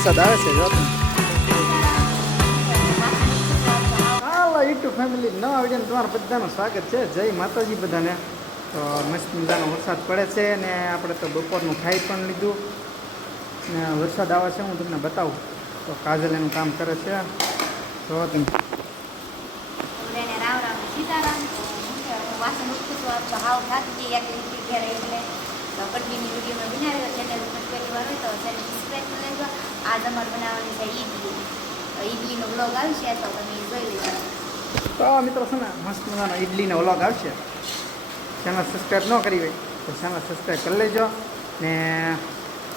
વરસાદ આવે છે જો હાલો યુટ્યુબ ફેમિલી નવા વીડિયો તમારા બધાનું સ્વાગત છે. જય માતાજી બધાને. તો મસ્ત મજાનો વરસાદ પડે છે ને આપણે તો બપોરનું ખાઈ પણ લીધું. ને વરસાદ આવે છે હું તમને બતાવું. તો કાજલ એનું કામ કરે છે. તો તમે હાવ થાકી ગઈ એક રીતે ઘેર એટલે. તો કટલીની વિડીયોમાં બનાવ્યો ચેનલ ઉપર પહેલી વાર હોય તો ચેનલ લેજો આજ અમારે બનાવવાની છે ઈડલી. ઈડલીનો બ્લોગ આવશે તો તમે જોઈ લેજો. મિત્રો છે ને, મસ્ત મજાનો ઇડલીનો વ્લોગ આવશે. ચેનલ સબસ્ક્રાઈબ ન કરી હોય તો ચેનલ સબસ્ક્રાઈબ કરી લેજો ને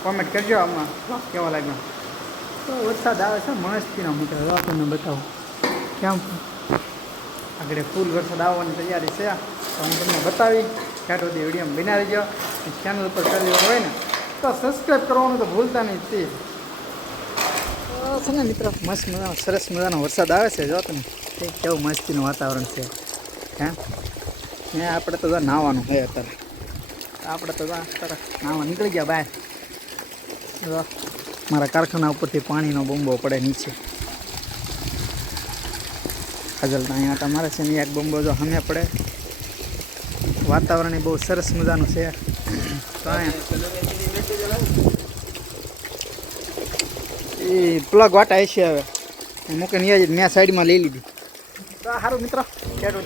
કોમેન્ટ કરજો આમાં કેવો લાગ્યો. તો વરસાદ આવે છે મસ્તીનો મિત્રો, જો તમને બતાવું. કેમ? આગળ ફૂલ વરસાદ આવવાની તૈયારી છે. તો હું તમને બતાવી ક્યાં સુધી વીડિયો બનાવી રહેજો ચેનલ ઉપર પહેલી હોય ને, તો સબસ્ક્રાઈબ કરવાનું તો ભૂલતા નહીં તો છે ને મિત્રો. મસ્ત મજાનો સરસ મજાનો વરસાદ આવે છે જો તમે. કેવું મસ્તીનું વાતાવરણ છે. હે? ને આપણે તો નાહવાનું છે અત્યારે. આપણે તો અત્યારે નાહવા નીકળી ગયા બહાર જો મારા કારખાના ઉપરથી પાણીનો બોમ્બો પડે નીચે. કાજલ અહીંયા તમારે છે ને એક બોમ્બો જો સામે પડે. વાતાવરણ એ બહુ સરસ મજાનું છે. તો અહીંયા. એ પ્લગ વાટા હશે હવે. મૂકે નહીં મેં સાઈડમાં લઈ લીધી. સારું મિત્ર. ખેડો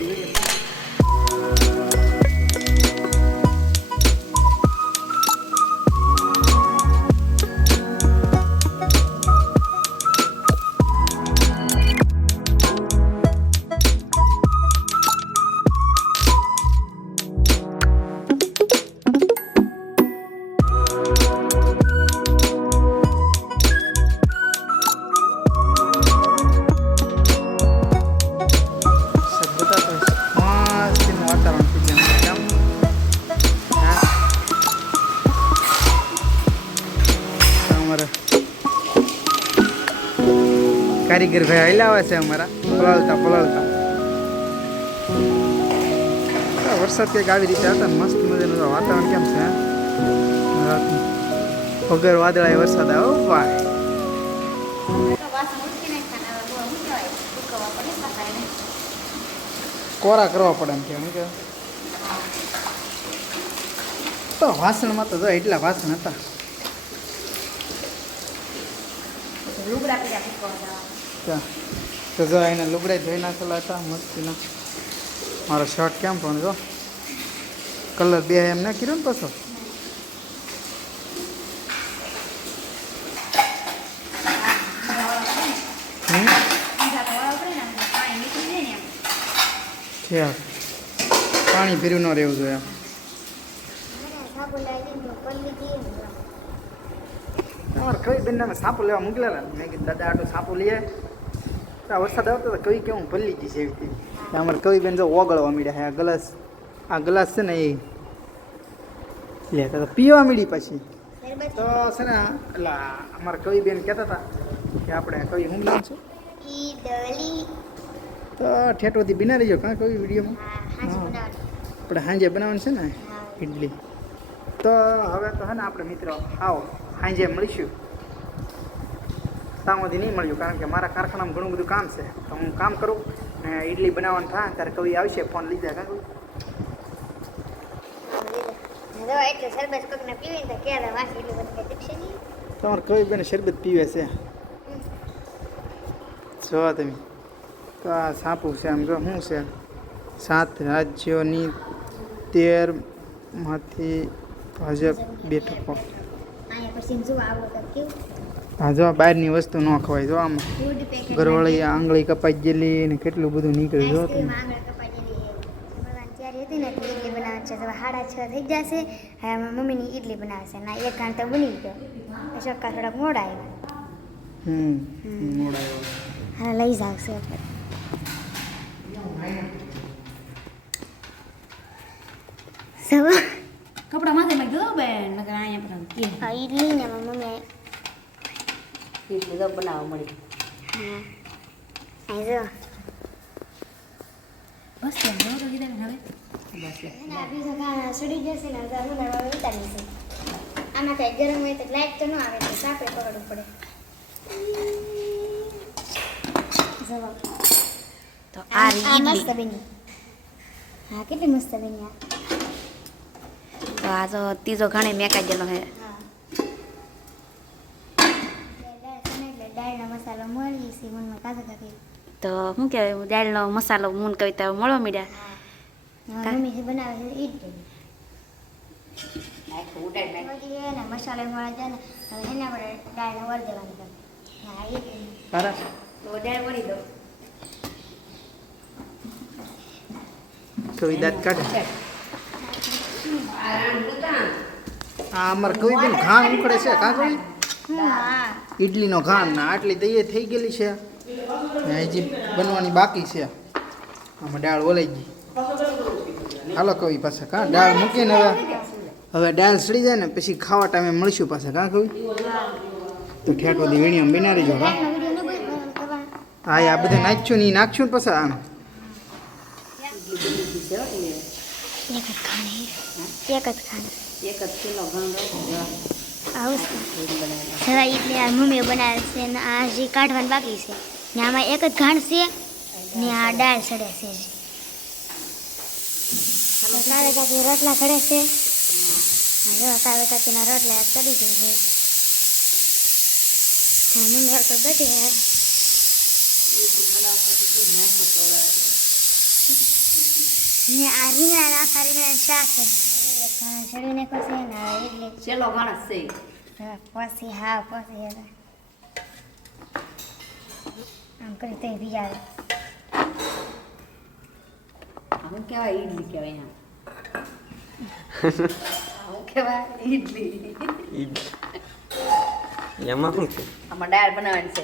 ભાઈ હલાવે છે અમારા. પલાળતા પલાળતા. વરસાદ કંઈક આવી રીતે હતા મસ્ત મજાનું વાતાવરણ કેમ છે. વગર વાદળાએ વરસાદ આવો ભાઈ કોરા કરવા પડે એમ કે શું કે? તો વાસણમાં તો જો એટલા વાસણ હતા. લુગડા પીડા તો જો એને લુગડાઈ ધોઈ નાખેલા હતા, મસ્તીના. મારો શર્ટ કેમ પણ જો. કલર બે એમ ના કર્યો ને પાછો? પાણી ભીરું ન રહેવું જોઈએ. તમારે કઈ બેન સાપુ લેવા મોકલેલા? મેં કીધું, દાદા, આટલું સાપુ લઈએ. આ વરસાદ આવતો તો કઈ કેવું ભલી ગઈ છે એવી રીતે. અમારે કઈ બેન જો ઓગળવા મીડ્યા છે. આ ગ્લાસ આ ગ્લાસ છે ને એ લેતા પીવા મીડી પછી. તો છે ને એટલે અમારે કવિ બેન કહેતા હતા કે આપણે કવિ હું નામ છે? તો ઠેઠોથી બિના રહીજો કાં કવિ વિડીયોમાં? આપણે સાંજે બનાવવાનું છે ને ઇડલી તો હવે તો હે ને આપણે મિત્રો આવો સાંજે મળીશું. ત્યાં નહીં મળ્યું, કારણ કે મારા કારખાનામાં ઘણું બધું કામ છે. તો હું કામ કરું ને ઇડલી બનાવવાનું થાય, ત્યારે કવિ આવશે, ફોન લીધા કાં કવિ? તમારે કવિ બેન શરબત પીવે છે? જો તમે. તો આ સાપુ છે આમ જો, શું છે? સાત રાજ્યોની તેરમાંથી ભાજપ બેઠકો. હા જો બહારની વસ્તુ ન ખવાય જો આમ ફૂડ ઘરવાળી આંગળી કપાઈ ગયેલી ને કેટલું બધું નીકળ્યું જો તમે. બનાવવાની હતી ને એટલે ઈડલી બનાવવાની છે તો સાડા છ થઈ જશે. હવે મમ્મીની ઈડલી બનાવશે ના એક ઘાણ તો બની ગયો. ચોક્કા થોડાક મોડા આવ્યા. હમ મોડા હા લઈ જાવશે સવા કપડા માથે માં ગયો બેન નકર અહીંયા પર કે આ ને મમ્મી એટલું તો બનાવવા મળી હા. બસ હું આમાં કઈ ગરમ હોય તો લાઈટ તો ન આવે તો સાપે પકડવું પડે. જવા તો આ મસ્ત બની હા કેટલી મસ્ત બની આ. તો આ તો ત્રીજો ઘાણે મેકાઈ ગયેલો છે એટલે દાળનો મસાલો મળી છે મનમાં કાકા કાકી તો શું કહેવાય દાળનો મસાલો મૂન કવિતા મળવા મીડ્યા. હા. મમ્મી બનાવે છે પછી એને મસાલો મળે છે ને એના પર દેવાની હા ઈડલી તારા તો દાળ વળી દો. કવિ દાંત આ અમારે કવિ બેન ઘાણ ઉકળે છે કાં હા. ઘાણ ને આટલી તૈયાર થઈ ગયેલી છે. હજી બનવાની બાકી છે. આમાં દાળ ઓલાઈ ગઈ. હાલો કવિ પાસે કા? દાળ મૂકીને હવે હવે દાળ સડી જાય ને પછી ખાવા ટાઈમે મળીશું પાસે કા કવિ? તો ઠેઠ બધી વીણીઓ બિનારી જો હા હા એ આ બધું નાખ્યું ને નાખશું ને પછી આમ. એક જ ખાને એક જ ખાને એક જ કિલો ઘઉં આવું જરા ઈડલી આ મમ્મીએ બનાવે છે ને આ હજી કાઢવાનું બાકી છે. ને આમાં એક જ ઘાણ છે ને આ દાળ સડે છે. કાલે કાકી રોટલા ઘડે છે. જો કાલે કાકીના રોટલા ચડી જાય છે. હા મમ્મી તો હે ને આ રીંગણા આખા રીંગણા શાક છે. ને ઈડલી. છેલ્લો છે. હા, પછી હા પછી આમ કરી તે આવે. આવું કહેવાય ઈડલી કહેવાય આમ આવું કહેવાય ઈડલી. એમાં શું છે? આમાં દાળ બનાવવાની છે.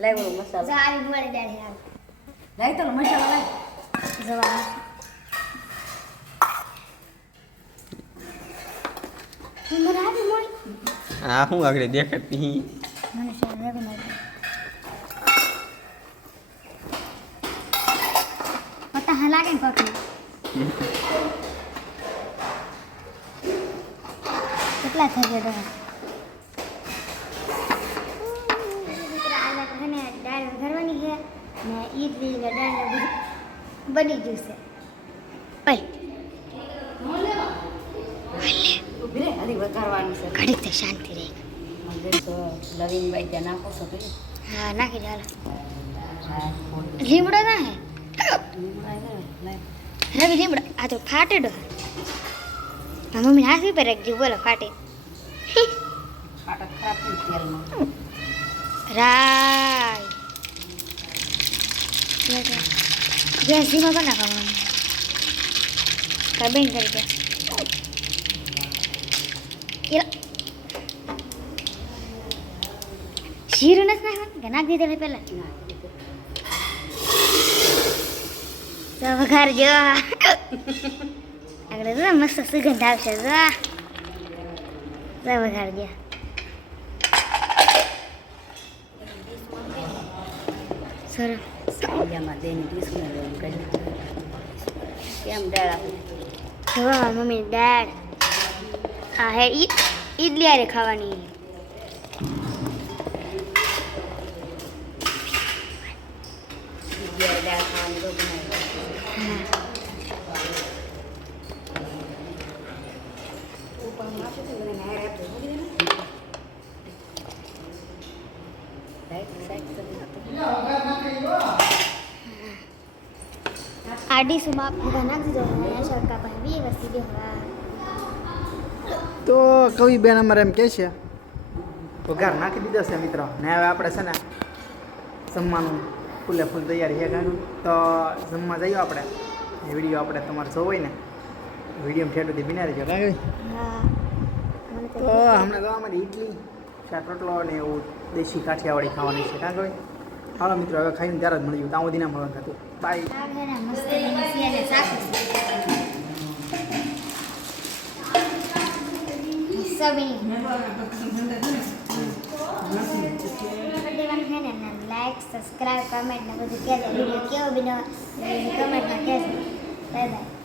લાવ ઓલો મસાલો. જો આવી મળે દાડી હાલ. લાવ તો મસાલો લાવ જવા હા આવી મળી આ શું આગળ દેખાતી? મને છે રેગો હા લાગે ને પકડી. કેટલા થઈ ગયા તમે ને દાળ વઘારવાની છે ને ઈડલી ને દાળ બની ગયું છે. ઘડીક તો શાંતિ રહી. લવિંગ બાઈ ત્યાં નાખો છો હા નાખી ચાલો લીમડો ના હે? રવિ લીમડો આ તો ફાટેડો. આ મમ્મી હાથી પર રાખજો બોલો ફાટે. રાય. ગેસ ધીમો કરી નાખવાનું કાંઈ બેન કરી દે જીરું નથી નાખવાનું કે નાખી દીધેલું પહેલા? તો વઘારજો આગળ જો મસ્ત સુગંધ આવશે જો દાળ આપે જો મમ્મી દાળ હા હે ઈડલી આરે ખાવાની દાળ ખાવાની તો બનાવી આ ડીશમાં બધા નાખી દો અને સરકા પાસે બી વસ્તી દેવા તો કવિ બેન અમારે એમ કહે છે પગાર નાખી દીધો છે મિત્રો. ને હવે આપણે છે ને જમવાનું ફૂલે ફૂલ તૈયારી છે કાંઈ તો જમવા જઈએ આપણે. એ વીડિયો આપણે તમારે જોવો હોય ને વીડિયો ઠેઠુંથી બિના રહેજો કાંઈ તો હમણાં તો અમારી ઇડલી શાક રોટલો ને એવું દેશી કાઠિયાવાડી ખાવાની છે. કાં કવિ હાલો મિત્રો, હવે ખાઈને ત્યારે જ મળી ગયું. ત્યાં સુધી ના મળવાનું થતું. બાય લાઈક સબસ્ક્રાઈબ કમેન્ટ ને બધું કહેજો. વીડિયો કેવો બન્યો કમેન્ટમાં કહેજો. Bye bye